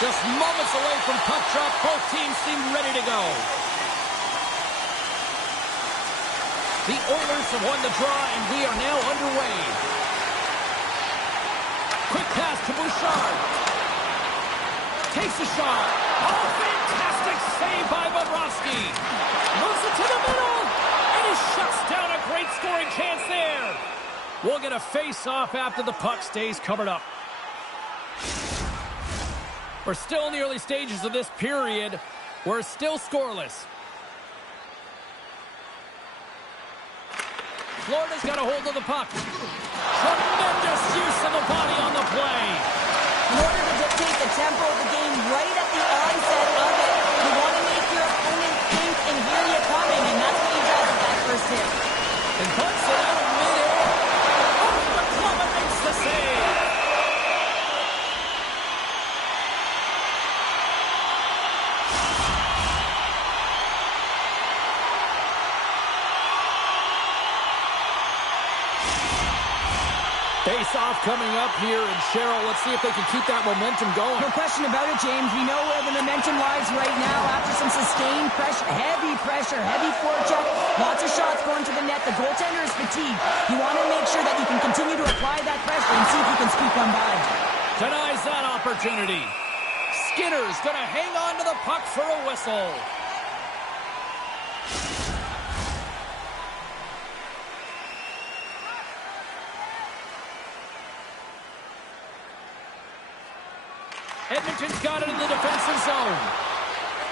Just moments away from puck drop. Both teams seem ready to go. The Oilers have won the draw, and we are now underway. Quick pass to Bouchard. Takes a shot. Oh, fantastic save by Bobrovsky. Moves it to the middle, and he shuts down a great scoring chance there. We'll get a face-off after the puck stays covered up. We're still in the early stages of this period. We're still scoreless. Florida's got a hold of the puck. Tremendous use of the body on the play. In order to dictate the tempo of the game right at the onset of it, you want to make your opponent think and hear you coming, and that's what he does with that first hit. And puts it out of midair. Oh, McClellan makes the save. Face-off coming up here, and Cheryl, let's see if they can keep that momentum going. No question about it, James. We know where the momentum lies right now after some sustained pressure, heavy forecheck, lots of shots going to the net. The goaltender is fatigued. You want to make sure that you can continue to apply that pressure and see if you can squeak one by. Denies that opportunity. Skinner's going to hang on to the puck for a whistle. Edmonton's got it in the defensive zone.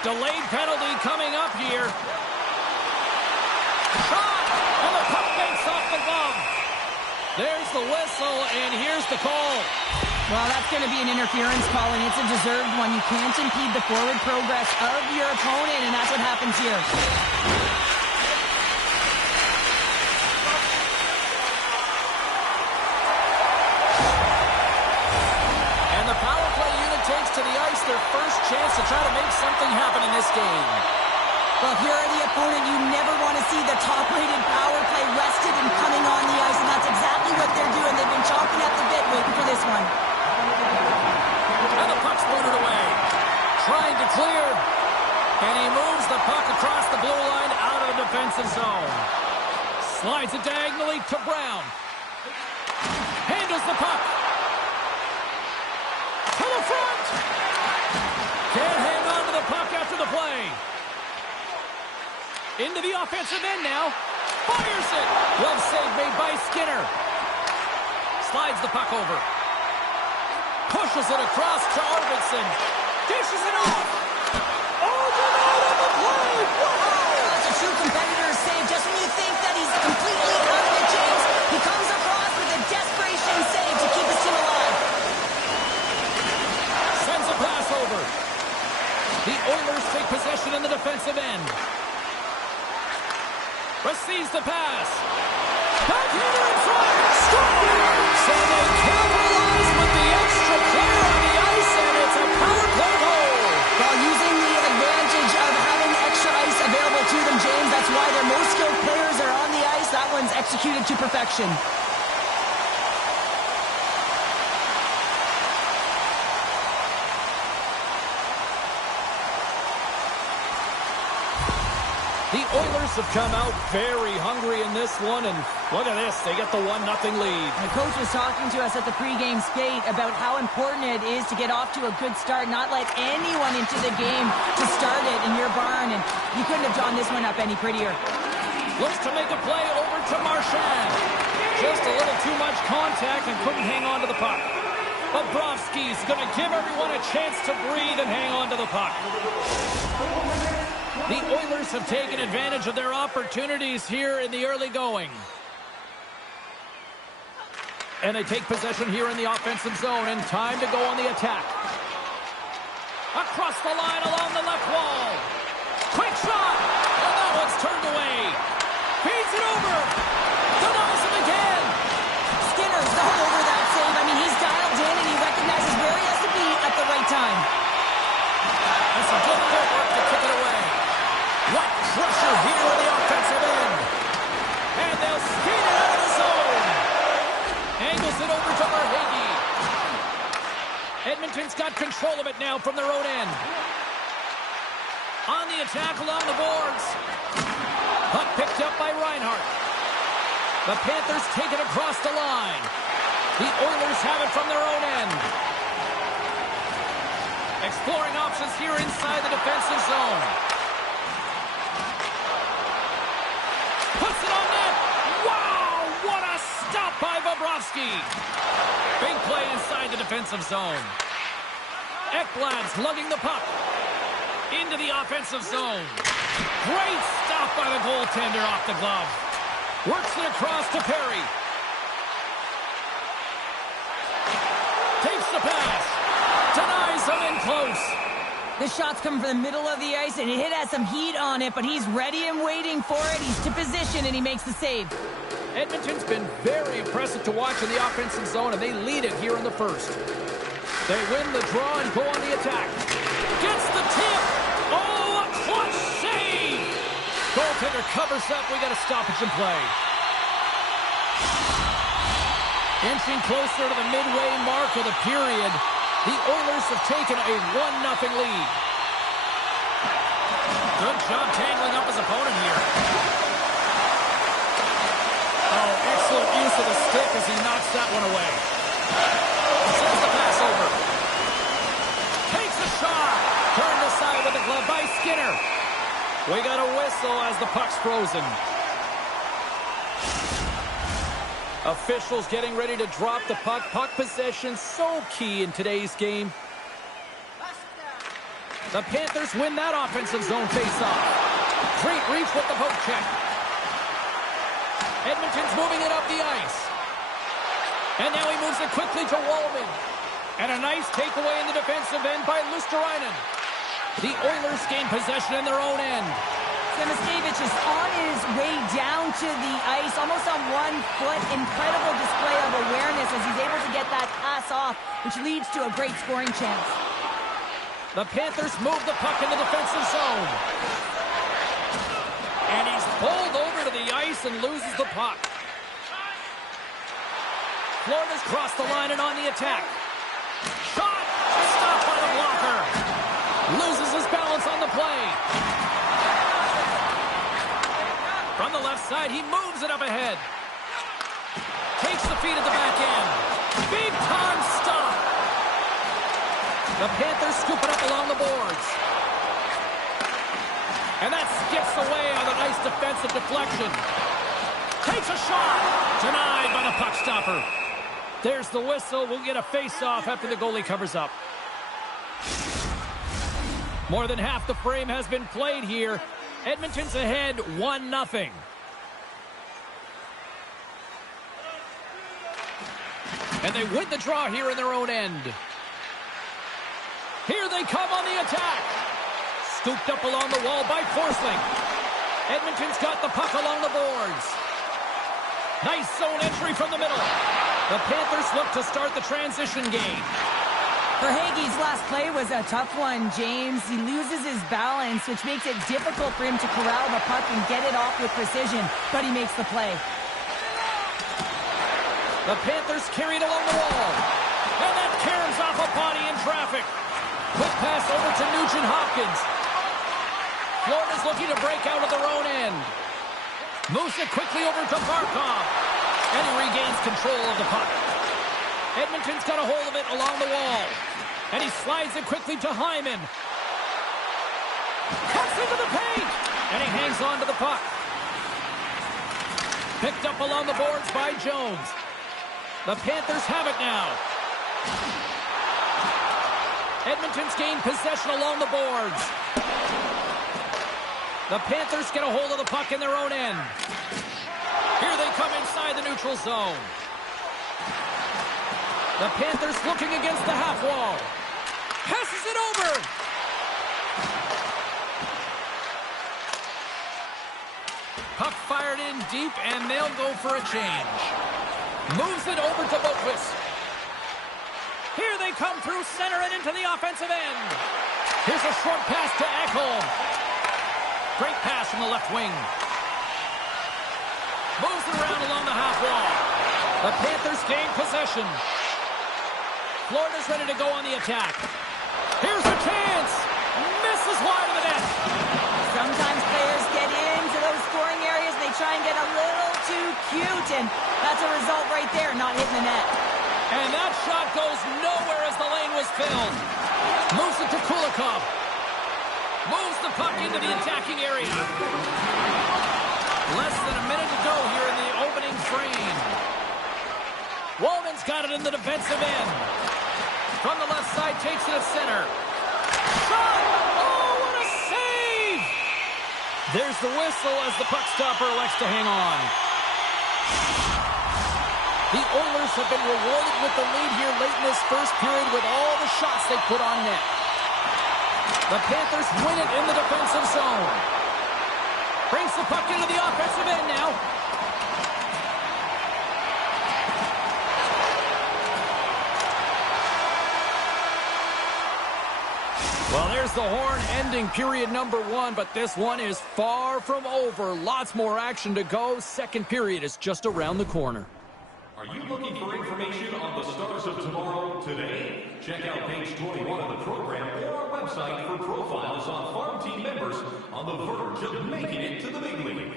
Delayed penalty coming up here. Shot! And the puck banks off the glove. There's the whistle, and here's the call. Well, that's going to be an interference call, and it's a deserved one. You can't impede the forward progress of your opponent, and that's what happens here. Takes to the ice their first chance to try to make something happen in this game. Well, if you're the opponent, you never want to see the top-rated power play rested and coming on the ice, and that's exactly what they're doing. They've been chomping at the bit waiting for this one. And the puck's booted away. Trying to clear. And he moves the puck across the blue line out of the defensive zone. Slides it diagonally to Brown. Handles the puck. To the front! Can't hang on to the puck after the play. Into the offensive end now. Fires it! Glove save made by Skinner. Slides the puck over. Pushes it across to Arvidsson. Dishes it off! Overload on the play! Wow! That's a true competitor's save. Just when you think that he's completely out of it, James, he comes across with a desperation save to keep his team alive. Pass over. The Oilers take possession in the defensive end. Receives the pass. Backhander in front. Scores! And they capitalize with the extra player on the ice, and it's a power play goal. While using the advantage of having extra ice available to them, James, that's why their most skilled players are on the ice. That one's executed to perfection. The Oilers have come out very hungry in this one, and look at this. They get the 1-0 lead. The coach was talking to us at the pregame skate about how important it is to get off to a good start, not let anyone into the game to start it in your barn, and you couldn't have drawn this one up any prettier. Looks to make a play over to Marchand. Just a little too much contact and couldn't hang on to the puck. Bobrovsky's going to give everyone a chance to breathe and hang on to the puck. The Oilers have taken advantage of their opportunities here in the early going. And they take possession here in the offensive zone, and time to go on the attack. Across the line along the left wall. Quick shot! And that one's turned away. Feeds it over. Denies him again. Skinner's all over that save. I mean, he's dialed in and he recognizes where he has to be at the right time. And some good footwork to kick it away. What pressure here in the offensive end. And they'll skate it out of the zone. Angles it over to Marhagi. Edmonton's got control of it now from their own end. On the attack along the boards. Puck picked up by Reinhart. The Panthers take it across the line. The Oilers have it from their own end. Exploring options here inside the defensive zone. Puts it on net. Wow, what a stop by Bobrovsky. Big play inside the defensive zone. Ekblad's lugging the puck into the offensive zone. Great stop by the goaltender off the glove. Works it across to Perry. Takes the pass. Denies him in close. The shot's coming from the middle of the ice, and it has some heat on it, but he's ready and waiting for it. He's to position, and he makes the save. Edmonton's been very impressive to watch in the offensive zone, and they lead it here in the first. They win the draw and go on the attack. Gets the tip. Oh, a clutch save. Goaltender covers up. We got a stoppage in play. Inching closer to the midway mark of the period, the Oilers have taken a 1-0 lead. Good job tangling up his opponent here. Oh, excellent use of the stick as he knocks that one away. Sends the pass over. Takes a shot. Turned aside with the glove by Skinner. We got a whistle as the puck's frozen. Officials getting ready to drop the puck. Puck possession so key in today's game. The Panthers win that offensive zone faceoff. Great reach with the poke check. Edmonton's moving it up the ice. And now he moves it quickly to Wallman. And a nice takeaway in the defensive end by Luosterainen. The Oilers gain possession in their own end. Samoskevich is on his way down to the ice, almost on 1 foot. Incredible display of awareness as he's able to get that pass off, which leads to a great scoring chance. The Panthers move the puck in the defensive zone. And he's pulled over to the ice and loses the puck. Florida's crossed the line and on the attack. Shot! Stopped by the blocker. Loses his balance on the play. From the left side, he moves it up ahead. Takes the feed at the back end. Big time stop. The Panthers scoop it up along the boards. And that skips away on a nice defensive deflection. Takes a shot. Denied by the puck stopper. There's the whistle. We'll get a face-off after the goalie covers up. More than half the frame has been played here. Edmonton's ahead 1-0. And they win the draw here in their own end. Here they come on the attack. Scooped up along the wall by Forsling. Edmonton's got the puck along the boards. Nice zone entry from the middle. The Panthers look to start the transition game. Verhaeghe's last play was a tough one, James. He loses his balance, which makes it difficult for him to corral the puck and get it off with precision, but he makes the play. The Panthers carry it along the wall. And that caroms off a body in traffic. Quick pass over to Nugent-Hopkins. Florida's looking to break out of their own end. Moves it quickly over to Barkov. And he regains control of the puck. Edmonton's got a hold of it along the wall. And he slides it quickly to Hyman. Cuts into the paint. And he hangs on to the puck. Picked up along the boards by Jones. The Panthers have it now. Edmonton's gained possession along the boards. The Panthers get a hold of the puck in their own end. Here they come inside the neutral zone. The Panthers looking against the half wall. Passes it over. Puck fired in deep, and they'll go for a change. Moves it over to Boqvist. Here they come through center and into the offensive end. Here's a short pass to Ekholm. Great pass from the left wing. Moves it around along the half wall. The Panthers gain possession. Florida's ready to go on the attack. Here's a chance. Misses wide of the net. Sometimes players get into those scoring areas. They try and get a little too cute, and that's a result right there, not hitting the net. And that shot goes nowhere as the lane was filled. Moves it to Kulikov. Moves the puck into the attacking area. Less than a minute to go here in the opening frame. Wallman's got it in the defensive end. From the left side, takes it to center. Shot! Oh, what a save! There's the whistle as the puck stopper elects to hang on. The Oilers have been rewarded with the lead here late in this first period with all the shots they put on net. The Panthers win it in the defensive zone. Brings the puck into the offensive end now. Well, there's the horn ending period number 1, but this one is far from over. Lots more action to go. Second period is just around the corner. Are you looking for information on the stars of tomorrow today? Check out page 21 of the program or our website for profiles on farm team members on the verge of making it to the big league.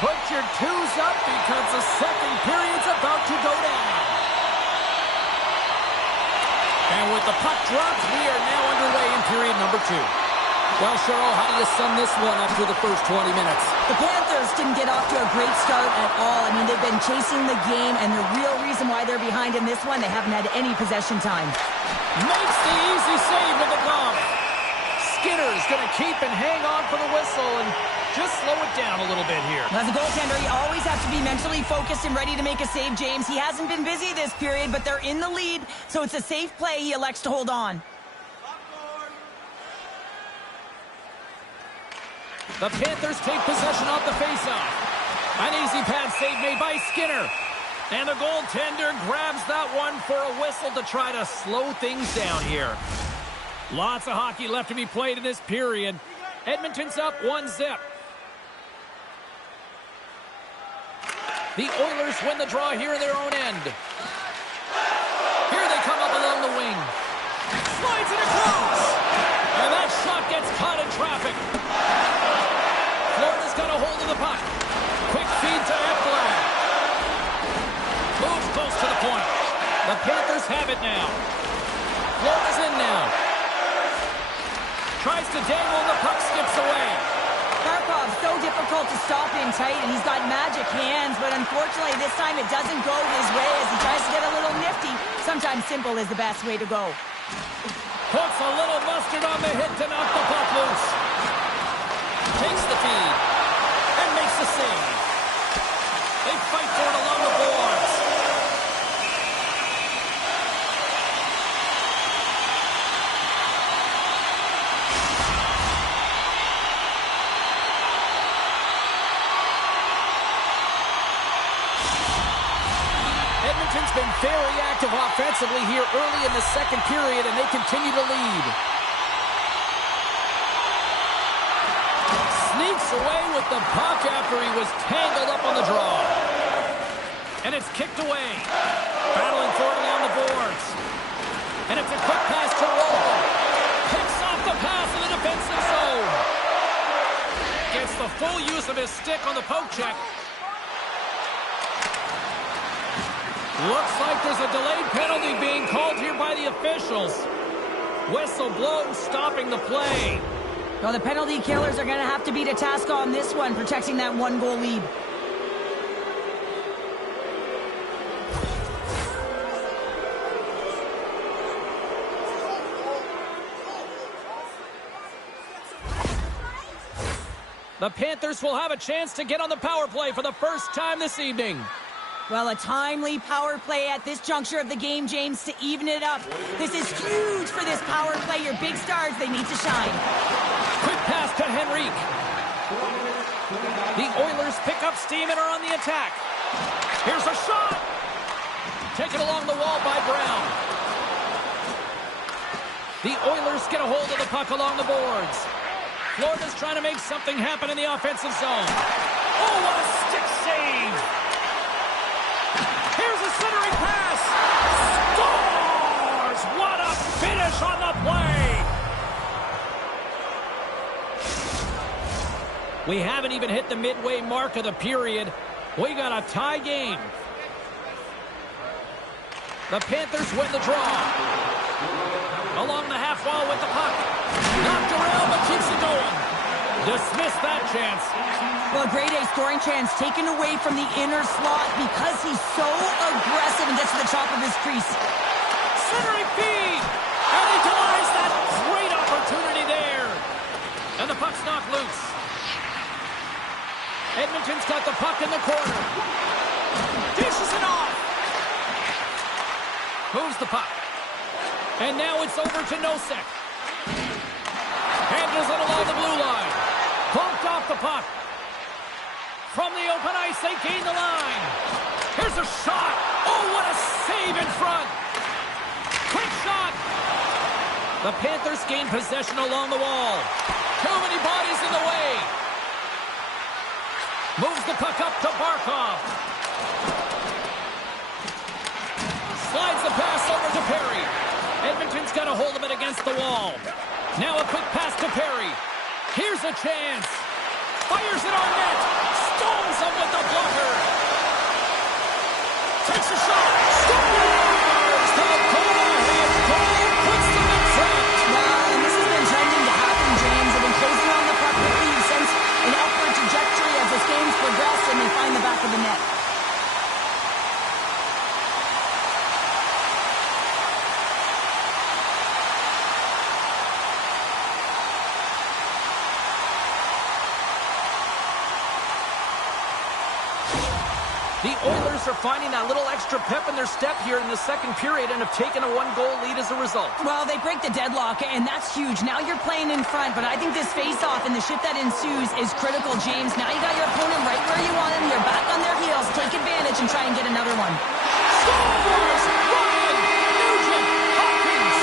Put your twos up because the second period's about to go down. And with the puck dropped, we are now underway in period number 2. Well, Cheryl, how do you sum this one up through the first 20 minutes? The Panthers didn't get off to a great start at all. I mean, they've been chasing the game, and the real reason why they're behind in this one, they haven't had any possession time. Makes the easy save with the glove. Skinner's going to keep and hang on for the whistle and just slow it down a little bit here. As a goaltender, you always have to be mentally focused and ready to make a save, James. He hasn't been busy this period, but they're in the lead, so it's a safe play. He elects to hold on. The Panthers take possession off the faceoff. An easy pad save made by Skinner. And the goaltender grabs that one for a whistle to try to slow things down here. Lots of hockey left to be played in this period. Edmonton's up 1-0. The Oilers win the draw here in their own end. Here they come up along the wing. Slides it across. And that shot gets caught in traffic. Florida's got a hold of the puck. Quick feed to Ekblad. Moves close to the point. The Panthers have it now. Florida's in now. Tries to dangle, and the puck skips away. Barkov's so difficult to stop in tight, and he's got magic hands, but unfortunately this time it doesn't go his way as he tries to get a little nifty. Sometimes simple is the best way to go. Puts a little mustard on the hit to knock the puck loose. Takes the feed and makes the save. They fight for it along the boards. Edmonton's been very active offensively here early in the second period, and they continue to lead. Sneaks away with the puck after he was tangled up on the draw. And it's kicked away. Battling for it along the boards. And it's a quick pass to Wallman. Picks off the pass in the defensive zone. Gets the full use of his stick on the poke check. Looks like there's a delayed penalty being called here by the officials. Whistle blows, stopping the play. Well, the penalty killers are going to have to beat a task on this one, protecting that one-goal lead. The Panthers will have a chance to get on the power play for the first time this evening. Well, a timely power play at this juncture of the game, James, to even it up. This is huge for this power play. Your big stars, they need to shine. Quick pass to Henrique. The Oilers pick up steam and are on the attack. Here's a shot. Taken along the wall by Brown. The Oilers get a hold of the puck along the boards. Florida's trying to make something happen in the offensive zone. Oh, what a stick save! Here's a centering pass. Scores! What a finish on the play! We haven't even hit the midway mark of the period. We got a tie game. The Panthers win the draw. Along the half wall with the puck. Knocked around, but keeps it going. Dismiss that chance. Well, a grade A scoring chance taken away from the inner slot because he's so aggressive and gets to the top of his crease. Centering feed. And he denies that great opportunity there. And the puck's knocked loose. Edmonton's got the puck in the corner. Dishes it off. Moves the puck. And now it's over to Nosek. Handles it along the blue line. Bumped off the puck. From the open ice, they gain the line. Here's a shot. Oh, what a save in front. Quick shot. The Panthers gain possession along the wall. Too many bodies in the way. Moves the puck up to Barkov. Slides the pass over to Perry. Edmonton's got a hold of it against the wall. Now a quick pass to Perry. Here's a chance. Fires it on net. Stones him with the blocker. Takes a shot. Scores! The go-ahead goal puts them in front. Well, and this has been trending to happen, James. They've been closing on the puck quickly. You sense an upward trajectory as this game's progressed, and they find the back of the net. The Oilers are finding that little extra pep in their step here in the second period and have taken a one-goal lead as a result. Well, they break the deadlock, and that's huge. Now you're playing in front, but I think this face-off and the shift that ensues is critical, James. Now you got your opponent right where you want him. You're back on their heels. Take advantage and try and get another one. Scores! Ryan! Nugent! Hopkins!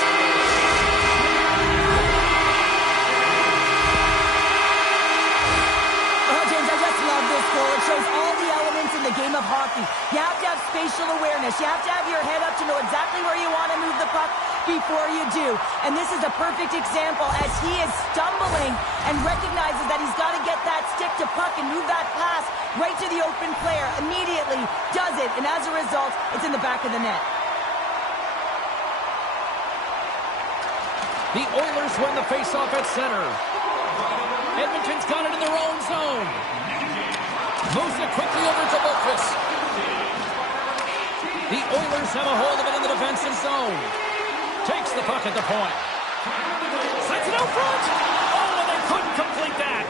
Oh, James, I just love this goal. It shows all the elements in the game of hockey. You have to have spatial awareness. You have to have your head up to know exactly where you want to move the puck before you do. And this is a perfect example as he is stumbling and recognizes that he's got to get that stick to puck and move that pass right to the open player. Immediately does it, and as a result, it's in the back of the net. The Oilers win the faceoff at center. Edmonton's got it in their own zone. Moves it quickly over to Boqvist. The Oilers have a hold of it in the defensive zone. Takes the puck at the point. Sets it out front. Oh, and they couldn't complete that.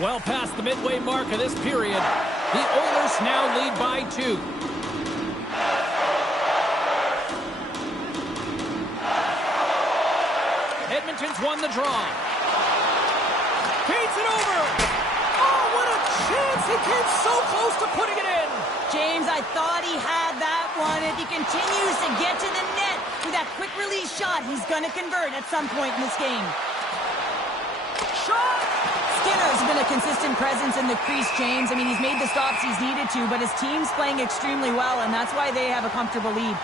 Well past the midway mark of this period, the Oilers now lead by 2. Edmonton's won the draw. Feeds it over. Oh, what a chance. He came so close to putting it in. James, I thought he had that one. If he continues to get to the net with that quick release shot, he's going to convert at some point in this game. Shot. Skinner's been a consistent presence in the crease, James. I mean, he's made the stops he's needed to, but his team's playing extremely well, and that's why they have a comfortable lead.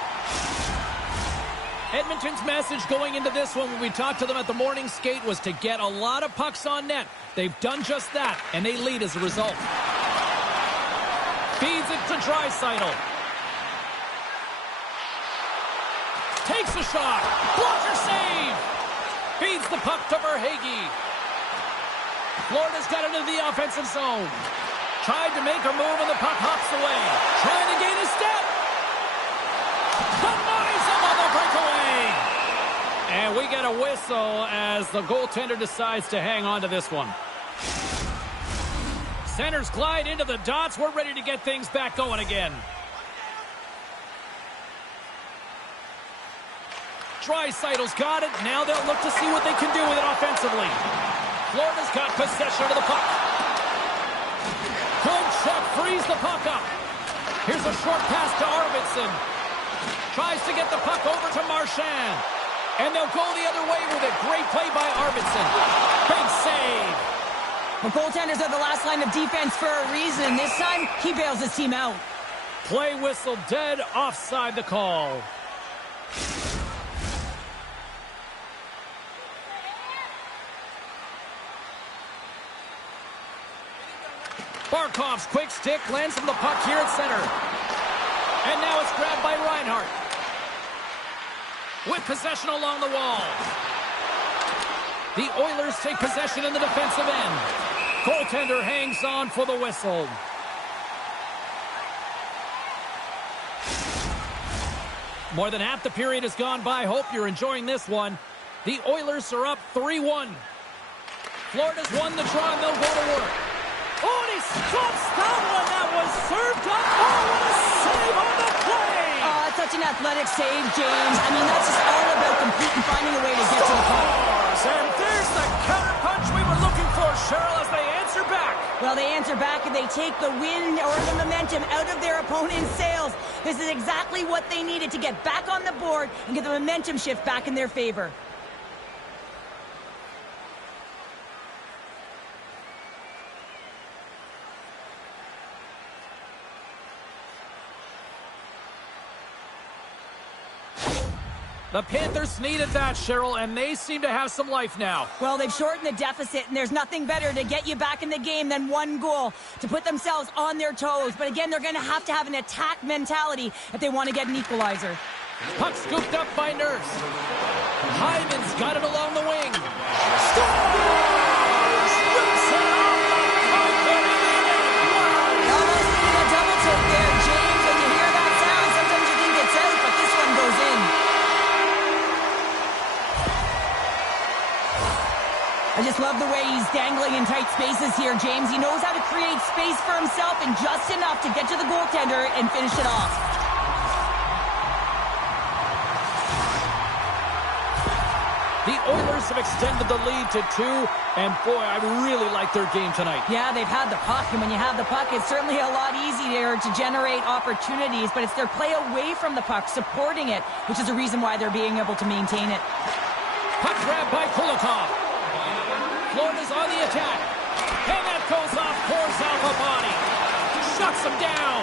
Edmonton's message going into this one when we talked to them at the morning skate was to get a lot of pucks on net. They've done just that, and they lead as a result. Feeds it to Draisaitl. Takes a shot. Blocker save. Feeds the puck to Verhaeghe. Florida's got into the offensive zone. Tried to make a move and the puck hops away. Trying to gain a step. Denies him on the breakaway. And we get a whistle as the goaltender decides to hang on to this one. Centers glide into the dots. We're ready to get things back going again. Draisaitl's got it. Now they'll look to see what they can do with it offensively. Florida's got possession of the puck. Good check, frees the puck up. Here's a short pass to Arvidsson. Tries to get the puck over to Marchand. And they'll go the other way with it. Great play by Arvidsson. Big save. The goaltenders are the last line of defense for a reason. This time, he bails his team out. Play whistle dead, offside the call. Barkov's quick stick lands from the puck here at center. And now it's grabbed by Reinhart. With possession along the wall. The Oilers take possession in the defensive end. Goaltender hangs on for the whistle. More than half the period has gone by. Hope you're enjoying this one. The Oilers are up 3-1. Florida's won the draw and they'll go to work. Oh, and he stops that one. That was served up. Oh, what a save on the play. Oh, such an athletic save, James. I mean, that's just all about completing, finding a way to get to the puck. And there's the counterpunch we were looking for, Cheryl, as they answer back. Well, they answer back and they take the wind or the momentum out of their opponent's sails. This is exactly what they needed to get back on the board and get the momentum shift back in their favor. The Panthers needed that, Cheryl, and they seem to have some life now. Well, they've shortened the deficit, and there's nothing better to get you back in the game than one goal to put themselves on their toes. But again, they're going to have an attack mentality if they want to get an equalizer. Puck scooped up by Nurse. Hyman's got it along the wing. Almost needed a double tip there, James. When you hear that sound, sometimes you think it's out, but this one goes in. I just love the way he's dangling in tight spaces here, James. He knows how to create space for himself and just enough to get to the goaltender and finish it off. The Oilers have extended the lead to 2, and boy, I really like their game tonight. Yeah, they've had the puck, and when you have the puck, it's certainly a lot easier to generate opportunities, but it's their play away from the puck, supporting it, which is the reason why they're being able to maintain it. Puck grab by Kulikov. Florida's on the attack. And that goes off Korzal's body. Shuts him down.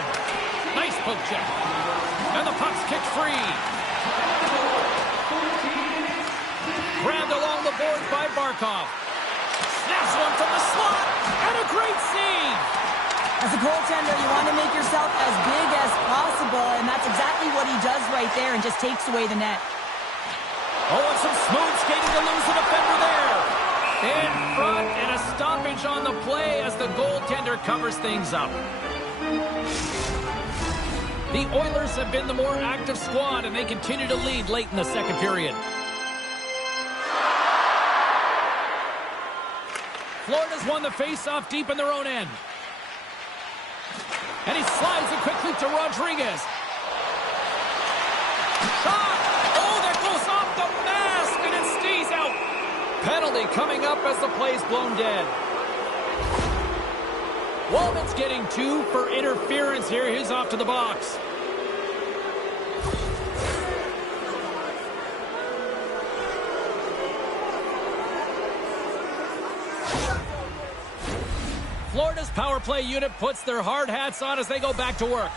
Nice poke check. And the puck's kicked free. Grabbed along the boards by Barkov. Snaps one from the slot. And a great save. As a goaltender, you want to make yourself as big as possible, and that's exactly what he does right there and just takes away the net. Oh, and some smooth skating to lose the defender there. In front, and a stoppage on the play as the goaltender covers things up. The Oilers have been the more active squad, and they continue to lead late in the second period. Florida's won the face-off deep in their own end. And he slides it quickly to Rodriguez. Shot! Oh, that goes off the mask, and it stays out. Penalty coming up as the play's blown dead. Wallman's getting 2 for interference here. He's off to the box. Florida's power play unit puts their hard hats on as they go back to work.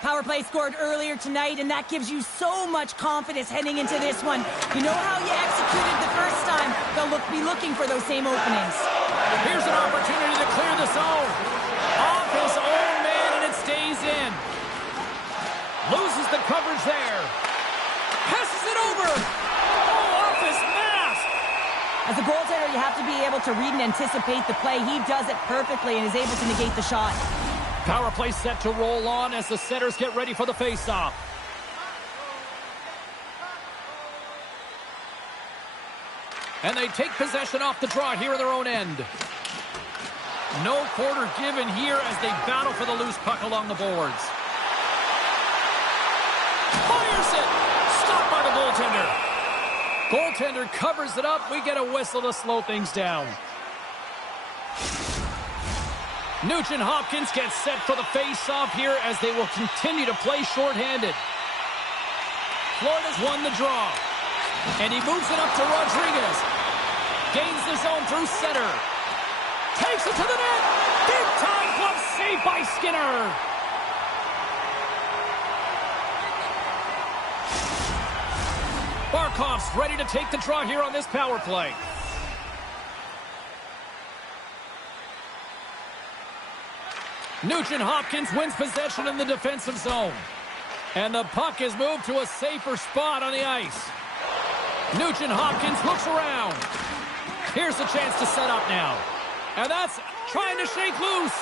Power play scored earlier tonight, and that gives you so much confidence heading into this one. You know how you executed the first time. They'll be looking for those same openings. Here's an opportunity to clear the zone. Off his own man, and it stays in. Loses the coverage there. Passes it over. Oh, off his mask. As a goaltender, you have to be able to read and anticipate the play. He does it perfectly and is able to negate the shot. Power play set to roll on as the setters get ready for the faceoff. And they take possession off the draw here in their own end. No quarter given here as they battle for the loose puck along the boards. Fires it! Stopped by the goaltender. Goaltender covers it up. We get a whistle to slow things down. Nugent Hopkins gets set for the face-off here as they will continue to play shorthanded. Florida's won the draw. And he moves it up to Rodriguez. Gains the zone through center. Takes it to the net. Big time glove save by Skinner. Barkov's ready to take the draw here on this power play. Nugent Hopkins wins possession in the defensive zone. And the puck is moved to a safer spot on the ice. Nugent Hopkins looks around. Here's the chance to set up now. And that's trying to shake loose.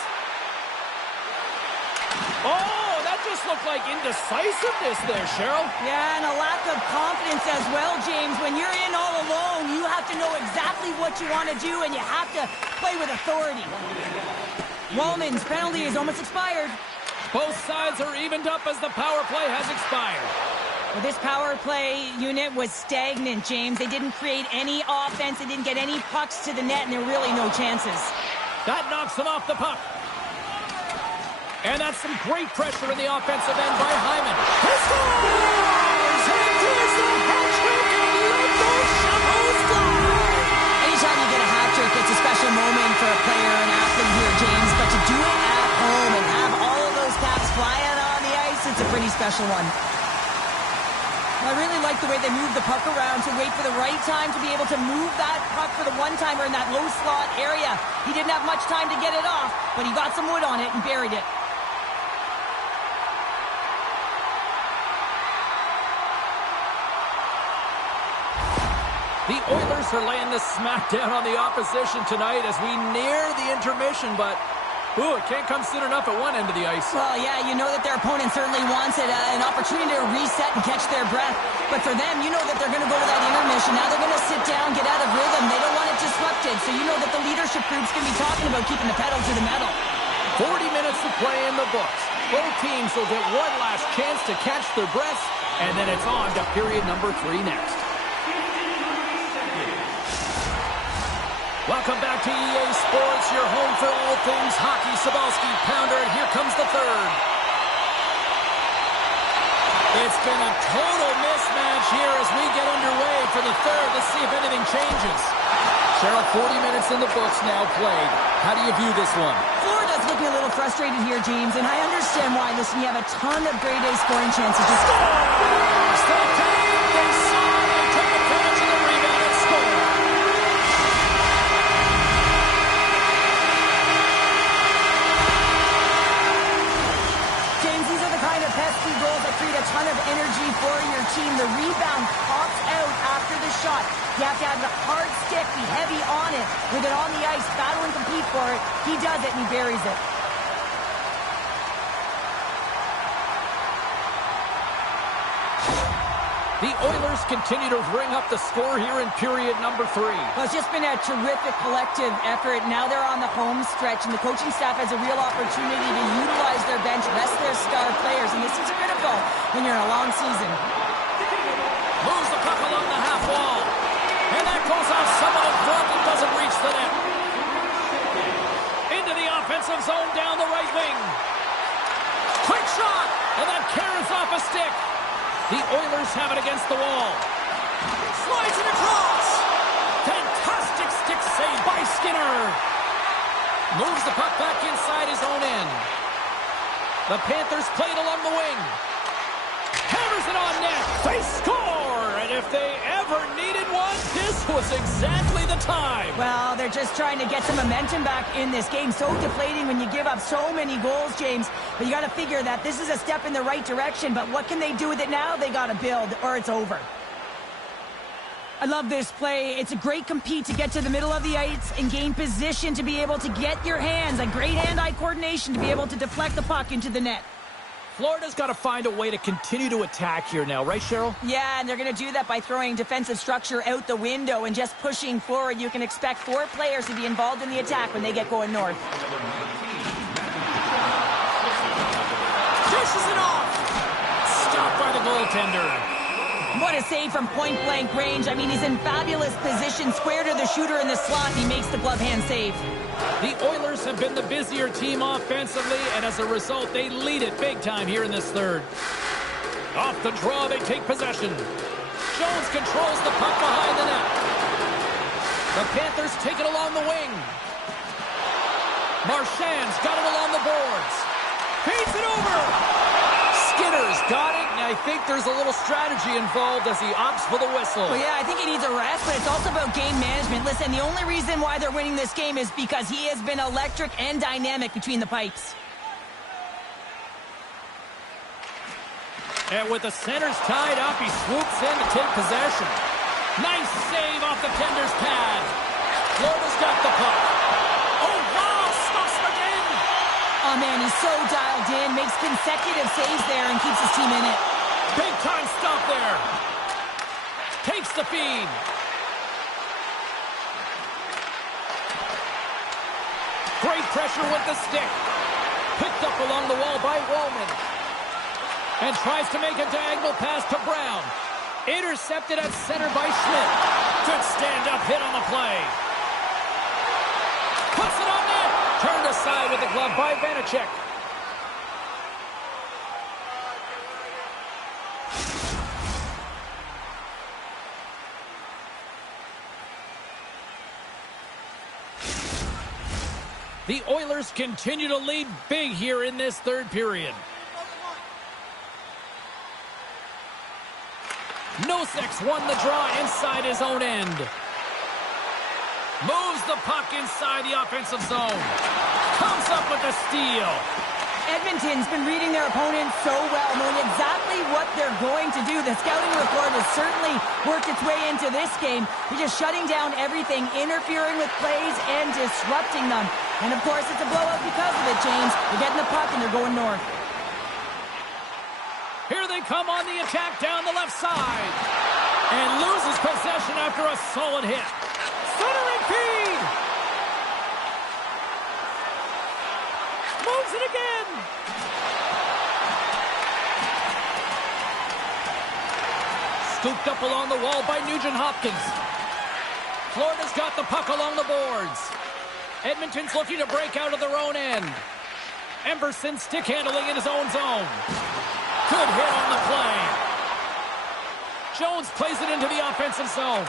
Oh, that just looked like indecisiveness there, Cheryl. Yeah, and a lack of confidence as well, James. When you're in all alone, you have to know exactly what you want to do, and you have to play with authority. Wallman's penalty is almost expired. Both sides are evened up as the power play has expired. Well, this power play unit was stagnant, James. They didn't create any offense. They didn't get any pucks to the net, and there were really no chances. That knocks them off the puck. And that's some great pressure in the offensive end by Hyman. He scores! And does the hat-trick, and let those shadows fly! Anytime you get a hat-trick, it's a special moment for a player and athlete here, James. But to do it at home and have all of those caps flying on the ice, it's a pretty special one. I really like the way they move the puck around to wait for the right time to be able to move that puck for the one-timer in that low slot area. He didn't have much time to get it off, but he got some wood on it and buried it. The Oilers are laying the smackdown on the opposition tonight as we near the intermission, but it can't come soon enough at one end of the ice. Well, yeah, you know that their opponent certainly wants it, an opportunity to reset and catch their breath. But for them, you know that they're going to go to that intermission. Now they're going to sit down, get out of rhythm. They don't want it disrupted. So you know that the leadership group's going to be talking about keeping the pedal to the metal. 40 minutes to play in the books. Both teams will get one last chance to catch their breaths, and then it's on to period number 3 next. Welcome back to EA Sports, your home for all things hockey. Cybulski, Pounder, and here comes the third. It's been a total mismatch here as we get underway for the third. Let's see if anything changes. Cheryl, 40 minutes in the books now played. How do you view this one? Florida's looking a little frustrated here, James, and I understand why. Listen, you have a ton of grade A scoring chances. Just scores! The time they saw, they took advantage of the rebound and scored. pesky goals that create a ton of energy for your team. The rebound pops out after the shot. You have to have the hard stick, be heavy on it, with it on the ice, battle and compete for it. He does it and he buries it. The Oilers continue to ring up the score here in period number 3. Well, it's just been a terrific collective effort. Now they're on the home stretch, and the coaching staff has a real opportunity to utilize their bench, rest their star players, and this is critical when you're in a long season. Moves the puck along the half wall, and that goes off someone in front and doesn't reach the net. Into the offensive zone down the right wing. Quick shot, and that carries off a stick. The Oilers have it against the wall. Slides it across. Fantastic stick save by Skinner. Moves the puck back inside his own end. The Panthers play it along the wing. Hammers it on net. They score! And if they ever needed one, this was exactly the time. Well, they're just trying to get some momentum back in this game. So deflating when you give up so many goals, James. But you got to figure that this is a step in the right direction. But what can they do with it now? They got to build, or it's over. I love this play. It's a great compete to get to the middle of the ice and gain position to be able to get your hands, a great hand-eye coordination to be able to deflect the puck into the net. Florida's got to find a way to continue to attack here now, right, Cheryl? Yeah, and they're going to do that by throwing defensive structure out the window and just pushing forward. You can expect 4 players to be involved in the attack when they get going north. Dishes it off! Stopped by the goaltender. What a save from point-blank range. I mean, he's in fabulous position, square to the shooter in the slot. He makes the glove hand save. The Oilers have been the busier team offensively, and as a result, they lead it big time here in this third. Off the draw, they take possession. Jones controls the puck behind the net. The Panthers take it along the wing. Marchand's got it along the boards. Feeds it over. Skinner's got it, and I think there's a little strategy involved as he opts for the whistle. Well, yeah, I think he needs a rest, but it's also about game management. Listen, the only reason why they're winning this game is because he has been electric and dynamic between the pipes. And with the centers tied up, he swoops in to take possession. Nice save off the tender's pad. Florida's got the puck. Oh, wow, stuffs again. Oh, man, he's so dialed in, makes consecutive saves there and keeps his team in it. Big time stop there. Takes the feed. Great pressure with the stick. Picked up along the wall by Wallman. And tries to make a diagonal pass to Brown. Intercepted at center by Schmidt. Good stand-up hit on the play. Puts it on net. Turned aside with the glove by Vanacek. The Oilers continue to lead big here in this third period. Nosek's won the draw inside his own end. Moves the puck inside the offensive zone. Comes up with the steal. Edmonton's been reading their opponent so well, knowing exactly what they're going to do. The scouting report has certainly worked its way into this game. They're just shutting down everything, interfering with plays, and disrupting them. And, of course, it's a blowout because of it, James. They're getting the puck, and they're going north. Here they come on the attack down the left side. And loses possession after a solid hit. Centering feed. Moves it again. Scooped up along the wall by Nugent-Hopkins. Florida's got the puck along the boards. Edmonton's looking to break out of their own end. Emberson stick handling in his own zone. Good hit on the play. Jones plays it into the offensive zone.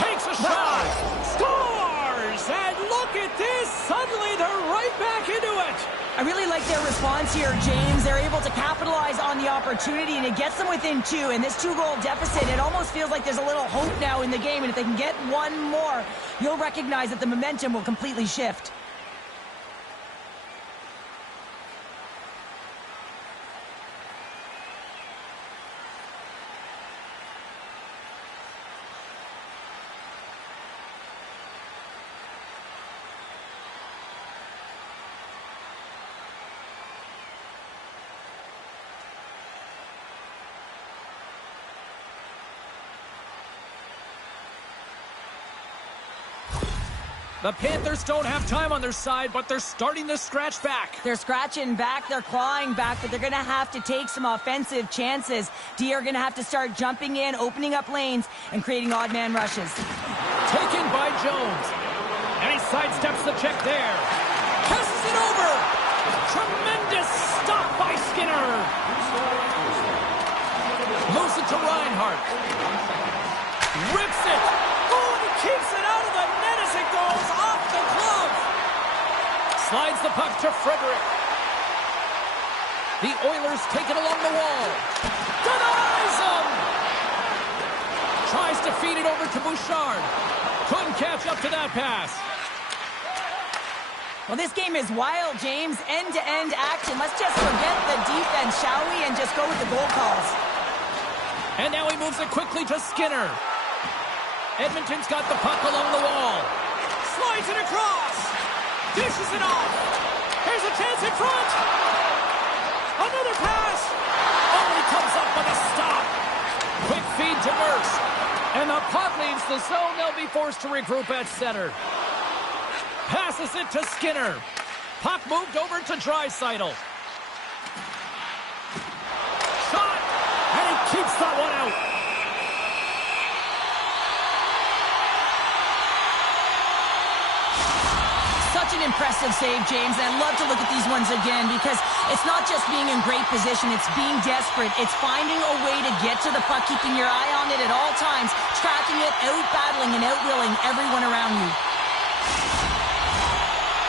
Takes a shot. Scores! And look at this. Suddenly they're right back into it. I really like their response here, James. They're able to capitalize on the opportunity, and it gets them within 2. And this 2-goal deficit, it almost feels like there's a little hope now in the game. And if they can get one more, you'll recognize that the momentum will completely shift. The Panthers don't have time on their side, but they're starting to scratch back. They're scratching back, they're clawing back, but they're going to have to take some offensive chances. D are going to have to start jumping in, opening up lanes, and creating odd man rushes. Taken by Jones. And he sidesteps the check there. Passes it over. Tremendous stop by Skinner. Moves it to Reinhart. Rips it. Oh, and he keeps it out of the net as it goes off the glove. Slides the puck to Frederick. The Oilers take it along the wall. Denies him. Tries to feed it over to Bouchard. Couldn't catch up to that pass. Well, this game is wild, James. End-to-end action. Let's just forget the defense, shall we, and just go with the goal calls. And now he moves it quickly to Skinner. Edmonton's got the puck along the wall. Slides it across. Dishes it off. Here's a chance in front. Another pass. Only comes up with a stop. Quick feed to Nurse. And the puck leaves the zone. They'll be forced to regroup at center. Passes it to Skinner. Puck moved over to Draisaitl. Shot. And he keeps that one out. Such an impressive save, James, and I'd love to look at these ones again because it's not just being in great position, it's being desperate. It's finding a way to get to the puck, keeping your eye on it at all times, tracking it, out-battling and out-willing everyone around you.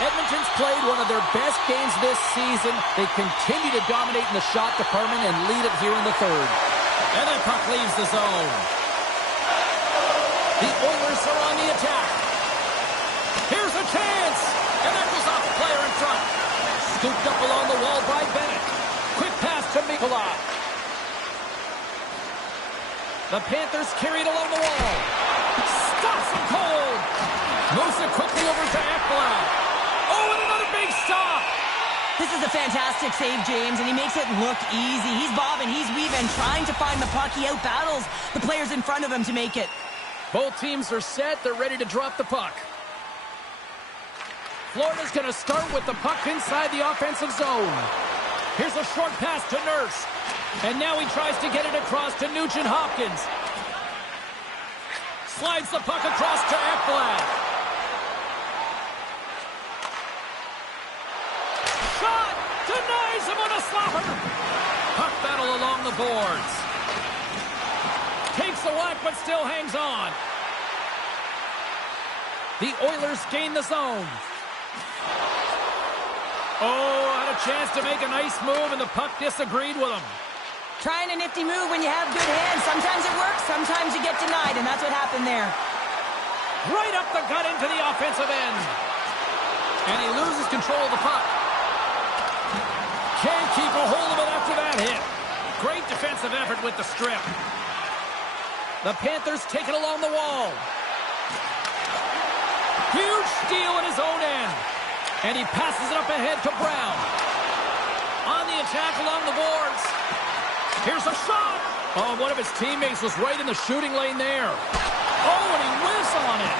Edmonton's played one of their best games this season. They continue to dominate in the shot department and lead it here in the third. And that puck leaves the zone. The Oilers are on the attack. Here's a chance! And that goes off the player in front. Scooped up along the wall by Bennett. Quick pass to Mikkola. The Panthers carry it along the wall. Stops him cold. Moves it quickly over to Ekblad. Oh, and another big stop. This is a fantastic save, James, and he makes it look easy. He's bobbing, he's weaving, trying to find the puck. He out-battles the players in front of him to make it. Both teams are set. They're ready to drop the puck. Florida's going to start with the puck inside the offensive zone. Here's a short pass to Nurse. And now he tries to get it across to Nugent-Hopkins. Slides the puck across to Ekblad. Shot! Denies him on a slapper. Puck battle along the boards. Takes the whack but still hangs on. The Oilers gain the zone. Oh, had a chance to make a nice move, and the puck disagreed with him. Trying a nifty move when you have good hands. Sometimes it works, sometimes you get denied, and that's what happened there. Right up the gut into the offensive end. And he loses control of the puck. Can't keep a hold of it after that hit. Great defensive effort with the strip. The Panthers take it along the wall. Huge steal in his own end. And he passes it up ahead to Brown. On the attack along the boards. Here's a shot. Oh, one of his teammates was right in the shooting lane there. Oh, and he whiffs on it.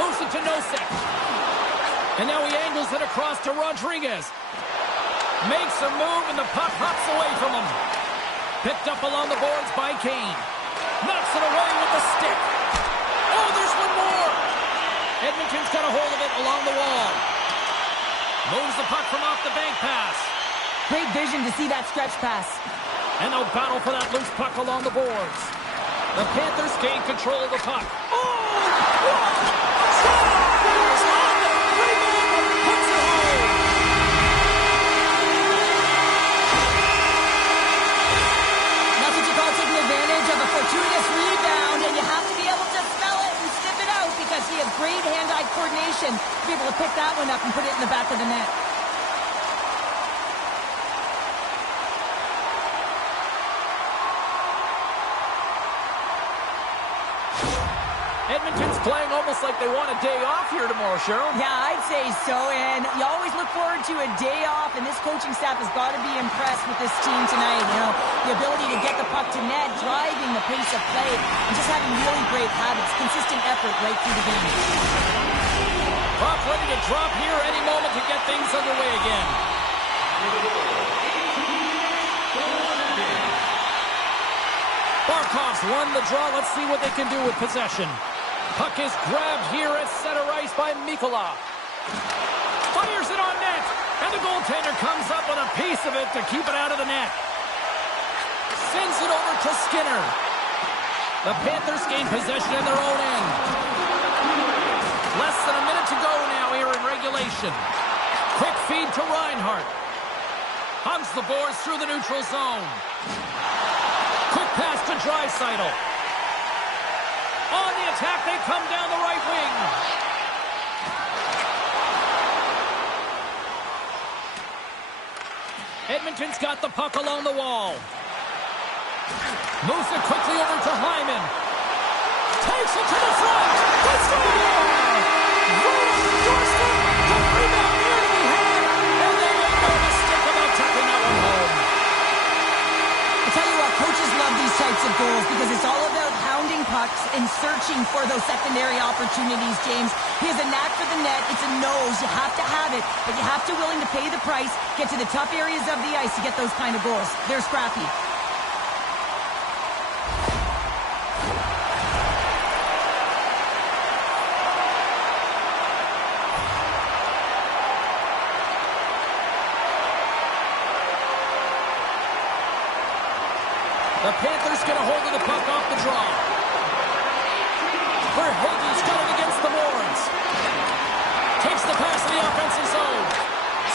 Moves it to Nosek. And now he angles it across to Rodriguez. Makes a move, and the puck hops away from him. Picked up along the boards by Kane. Knocks it away with the stick. Oh, there's one more. Edmonton's got a hold of it along the wall. Moves the puck from off the bank pass. Great vision to see that stretch pass. And they'll battle for that loose puck along the boards. The Panthers gain control of the puck. Oh! What? Shot! On the rebound! Puts it home! That's what you call taking advantage of a fortuitous rebound, and you have to be able to smell it and sniff it out because he has great hand-eye coordination to be able to pick that one up and put it in the back of the net. Edmonton's playing almost like they want a day off here tomorrow, Cheryl. Yeah, I'd say so, and you always look forward to a day off, and this coaching staff has got to be impressed with this team tonight. You know, the ability to get the puck to net, driving the pace of play, and just having really great habits, consistent effort right through the game. Puck ready to drop here any moment to get things underway again. Barkov's won the draw. Let's see what they can do with possession. Puck is grabbed here at center ice by Mikkola. Fires it on net. And the goaltender comes up with a piece of it to keep it out of the net. Sends it over to Skinner. The Panthers gain possession in their own end. Less than a minute to go now here in regulation. Quick feed to Reinhart. Hugs the boards through the neutral zone. Quick pass to Draisaitl. On the attack, they come down the right wing. Edmonton's got the puck along the wall. Moves it quickly over to Hyman. Takes it to goals because it's all about hounding pucks and searching for those secondary opportunities, James. He has a knack for the net. It's a nose. You have to have it, but you have to willing to pay the price, get to the tough areas of the ice to get those kind of goals. They're scrappy. The Panthers get a hold of the puck off the draw. Verhaeghe's got it against the boards. Takes the pass in the offensive zone.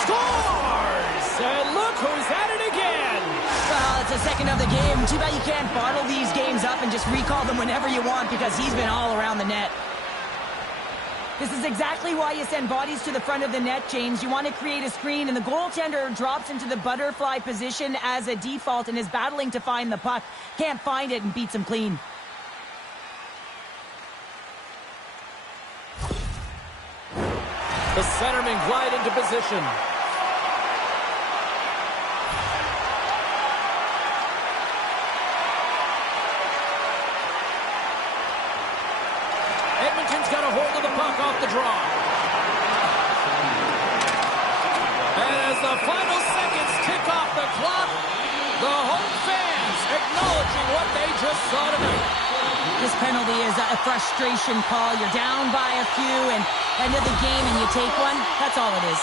Scores! And look who's at it again! Well, it's the second of the game. Too bad you can't bottle these games up and just recall them whenever you want because he's been all around the net. This is exactly why you send bodies to the front of the net, James. You want to create a screen, and the goaltender drops into the butterfly position as a default and is battling to find the puck. Can't find it and beats him clean. The centermen glide into position. Edmonton's got a hold of the puck off the draw. And as the final seconds tick off the clock, the home fans acknowledging what they just saw tonight. This penalty is a frustration call. You're down by a few and end of the game and you take one. That's all it is.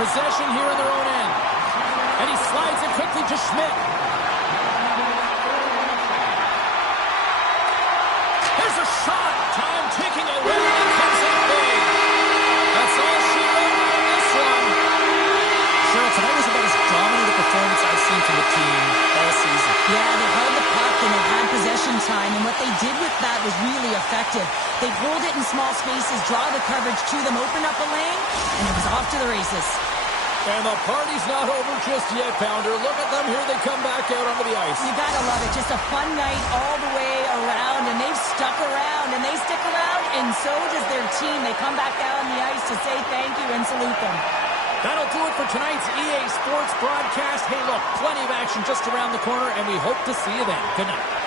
Possession here in their own end. And he slides it quickly to Schmidt. Here's a shot. Time ticking away. And comes up big. That's all she wrote on this one. Sure, tonight was about as dominant a performance I've seen from the team all season. Yeah, they held the puck and they had possession time, and what they did with that was really effective. They hold it in small spaces, draw the coverage to them, open up a lane, and it was off to the races. And the party's not over just yet, Pounder. Look at them here. They come back out onto the ice. You gotta love it. Just a fun night all the way around, and they've stuck around, and they stick around, and so does their team. They come back down the ice to say thank you and salute them. That'll do it for tonight's EA Sports broadcast. Hey, look, plenty of action just around the corner, and we hope to see you then. Good night.